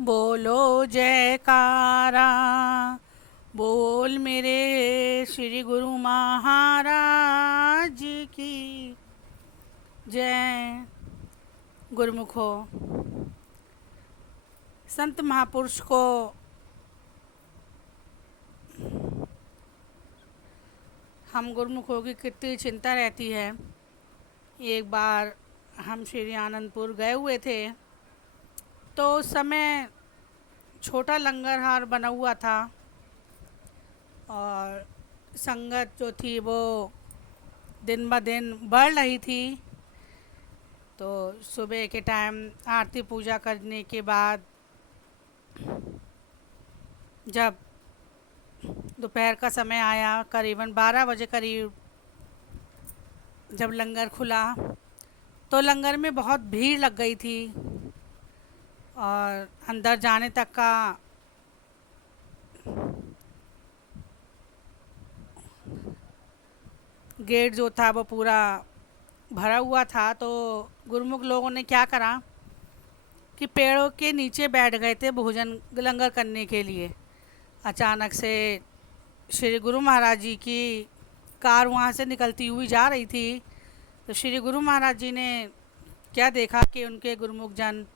बोलो जयकारा, बोल मेरे श्री गुरु महाराज जी की जय। गुरुमुखो, संत महापुरुष को हम गुरुमुखों की कितनी चिंता रहती है। एक बार हम श्री आनंदपुर गए हुए थे, तो उस समय छोटा लंगरहार बना हुआ था और संगत जो थी वो दिन ब दिन बढ़ रही थी। तो सुबह के टाइम आरती पूजा करने के बाद जब दोपहर का समय आया, करीबन 12 बजे करीब जब लंगर खुला, तो लंगर में बहुत भीड़ लग गई थी और अंदर जाने तक का गेट जो था वो पूरा भरा हुआ था। तो गुरुमुख लोगों ने क्या करा कि पेड़ों के नीचे बैठ गए थे भोजन लंगर करने के लिए। अचानक से श्री गुरु महाराज जी की कार वहाँ से निकलती हुई जा रही थी। तो श्री गुरु महाराज जी ने क्या देखा कि उनके गुरुमुख जन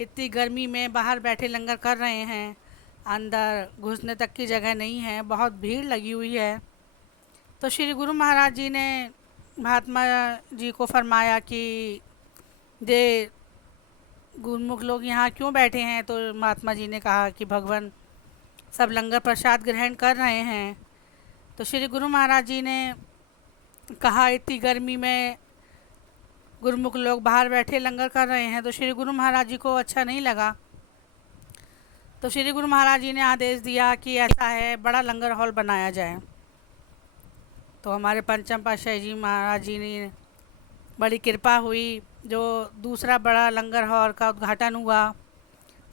इतनी गर्मी में बाहर बैठे लंगर कर रहे हैं, अंदर घुसने तक की जगह नहीं है, बहुत भीड़ लगी हुई है। तो श्री गुरु महाराज जी ने महात्मा जी को फरमाया कि दे गुरुमुख लोग यहाँ क्यों बैठे हैं। तो महात्मा जी ने कहा कि भगवान सब लंगर प्रसाद ग्रहण कर रहे हैं। तो श्री गुरु महाराज जी ने कहा इतनी गर्मी में गुरुमुख लोग बाहर बैठे लंगर कर रहे हैं। तो श्री गुरु महाराज जी को अच्छा नहीं लगा। तो श्री गुरु महाराज जी ने आदेश दिया कि ऐसा है, बड़ा लंगर हॉल बनाया जाए। तो हमारे पंचम पातशाही जी महाराज जी ने बड़ी कृपा हुई, जो दूसरा बड़ा लंगर हॉल का उद्घाटन हुआ।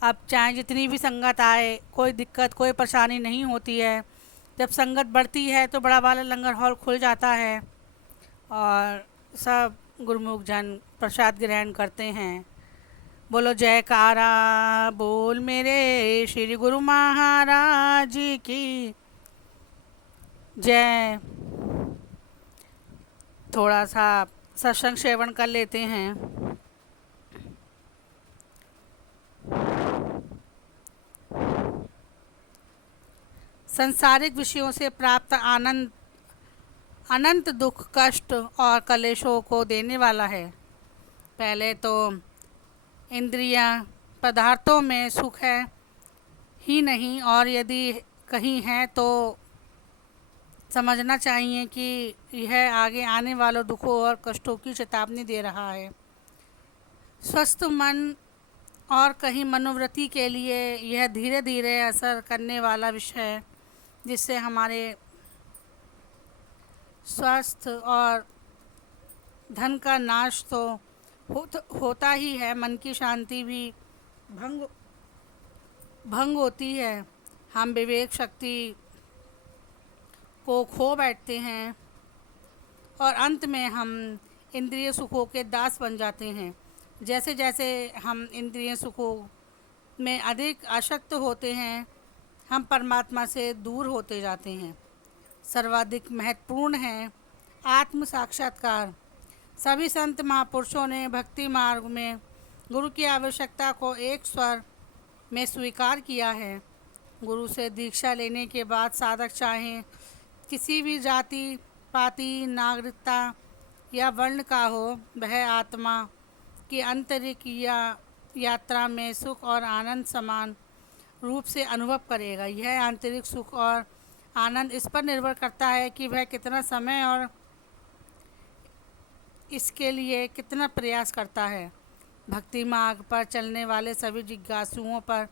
अब चाहे जितनी भी संगत आए, कोई दिक्कत कोई परेशानी नहीं होती है। जब संगत बढ़ती है तो बड़ा वाला लंगर हॉल खुल जाता है और सब गुरुमुख जन प्रसाद ग्रहण करते हैं। बोलो जयकारा, बोल मेरे श्री गुरु महाराज जी की जय। थोड़ा सा सत्संग सेवन कर लेते हैं। संसारिक विषयों से प्राप्त आनंद अनंत दुख, कष्ट और कलेशों को देने वाला है। पहले तो इंद्रियां पदार्थों में सुख है ही नहीं, और यदि कहीं है तो समझना चाहिए कि यह आगे आने वालों दुखों और कष्टों की चेतावनी दे रहा है। स्वस्थ मन और कहीं मनोवृत्ति के लिए यह धीरे धीरे असर करने वाला विषय है, जिससे हमारे स्वास्थ्य और धन का नाश तो होता ही है, मन की शांति भी भंग होती है। हम विवेक शक्ति को खो बैठते हैं और अंत में हम इंद्रिय सुखों के दास बन जाते हैं। जैसे जैसे हम इंद्रिय सुखों में अधिक आसक्त होते हैं, हम परमात्मा से दूर होते जाते हैं। सर्वाधिक महत्वपूर्ण है आत्म साक्षात्कार। सभी संत महापुरुषों ने भक्ति मार्ग में गुरु की आवश्यकता को एक स्वर में स्वीकार किया है। गुरु से दीक्षा लेने के बाद साधक चाहे किसी भी जाति, पाति, नागरिकता या वर्ण का हो, वह आत्मा की आंतरिक यात्रा में सुख और आनंद समान रूप से अनुभव करेगा। यह आंतरिक सुख और आनंद इस पर निर्भर करता है कि वह कितना समय और इसके लिए कितना प्रयास करता है। भक्ति मार्ग पर चलने वाले सभी जिज्ञासुओं पर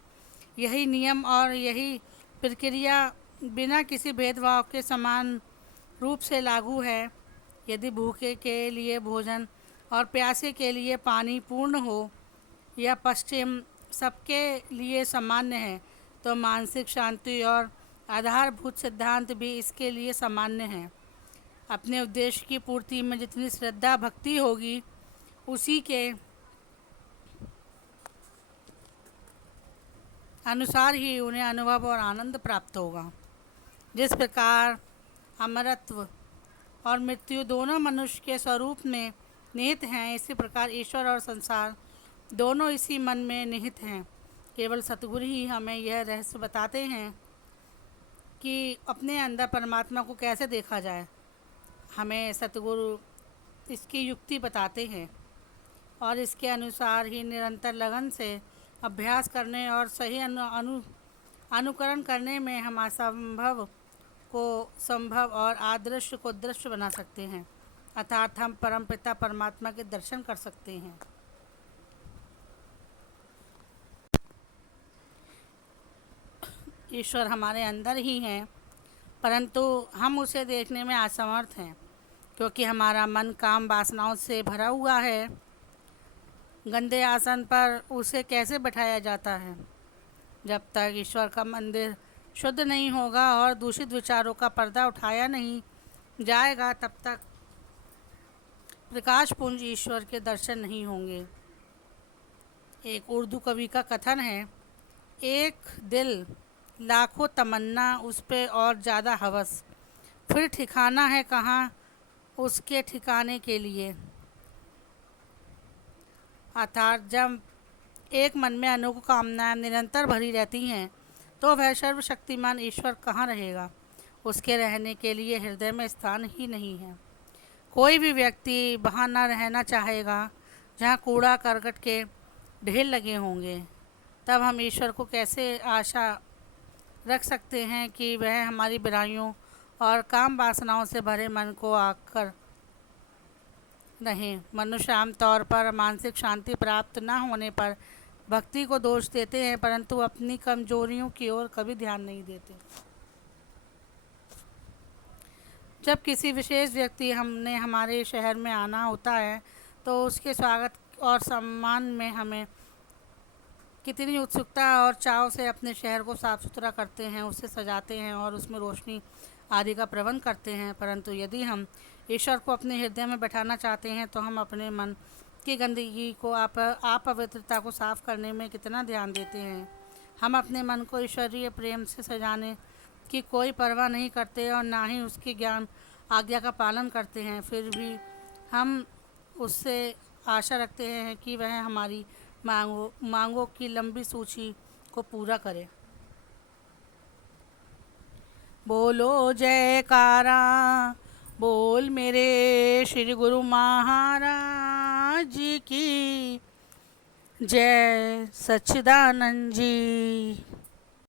यही नियम और यही प्रक्रिया बिना किसी भेदभाव के समान रूप से लागू है। यदि भूखे के लिए भोजन और प्यासे के लिए पानी पूर्ण हो, या पश्चिम सबके लिए सामान्य है, तो मानसिक शांति और आधारभूत सिद्धांत भी इसके लिए सामान्य है। अपने उद्देश्य की पूर्ति में जितनी श्रद्धा भक्ति होगी, अनुसार ही उन्हें अनुभव और आनंद प्राप्त होगा। जिस प्रकार अमरत्व और मृत्यु दोनों मनुष्य के स्वरूप में निहित हैं, इसी प्रकार ईश्वर और संसार दोनों इसी मन में निहित हैं। केवल सतगुरु ही हमें यह रहस्य बताते हैं कि अपने अंदर परमात्मा को कैसे देखा जाए। हमें सतगुरु इसकी युक्ति बताते हैं और इसके अनुसार ही निरंतर लगन से अभ्यास करने और सही अनुकरण करने में हम असंभव को संभव और अदृश्य को दृश्य बना सकते हैं, अर्थात हम परमपिता परमात्मा के दर्शन कर सकते हैं। ईश्वर हमारे अंदर ही हैं, परंतु हम उसे देखने में असमर्थ हैं, क्योंकि हमारा मन काम वासनाओं से भरा हुआ है। गंदे आसन पर उसे कैसे बैठाया जाता है? जब तक ईश्वर का मंदिर शुद्ध नहीं होगा और दूषित विचारों का पर्दा उठाया नहीं जाएगा, तब तक प्रकाश पुंज ईश्वर के दर्शन नहीं होंगे। एक उर्दू कवि का कथन है, एक दिल लाखों तमन्ना, उस पे और ज़्यादा हवस, फिर ठिकाना है कहाँ उसके ठिकाने के लिए। अर्थात जब एक मन में अनेकों कामनाएं निरंतर भरी रहती हैं, तो वह सर्वशक्तिमान ईश्वर कहाँ रहेगा? उसके रहने के लिए हृदय में स्थान ही नहीं है। कोई भी व्यक्ति वहाँ न रहना चाहेगा जहाँ कूड़ा करकट के ढेर लगे होंगे। तब हम ईश्वर को कैसे आशा रख सकते हैं कि वह हमारी बुराइयों और काम वासनाओं से भरे मन को आकर रहें। मनुष्य आमतौर पर मानसिक शांति प्राप्त न होने पर भक्ति को दोष देते हैं, परंतु अपनी कमजोरियों की ओर कभी ध्यान नहीं देते। जब किसी विशेष व्यक्ति हमने हमारे शहर में आना होता है, तो उसके स्वागत और सम्मान में हमें कितनी उत्सुकता और चाव से अपने शहर को साफ़ सुथरा करते हैं, उसे सजाते हैं और उसमें रोशनी आदि का प्रबंध करते हैं। परंतु यदि हम ईश्वर को अपने हृदय में बैठाना चाहते हैं, तो हम अपने मन की गंदगी को अपवित्रता को साफ़ करने में कितना ध्यान देते हैं। हम अपने मन को ईश्वरीय प्रेम से सजाने की कोई परवाह नहीं करते और ना ही उसकी ज्ञान आज्ञा का पालन करते हैं। फिर भी हम उससे आशा रखते हैं कि वह हमारी मांगों की लंबी सूची को पूरा करे। बोलो जयकारा, बोल मेरे श्री गुरु महाराज जी की जय। सच्चिदानंद जी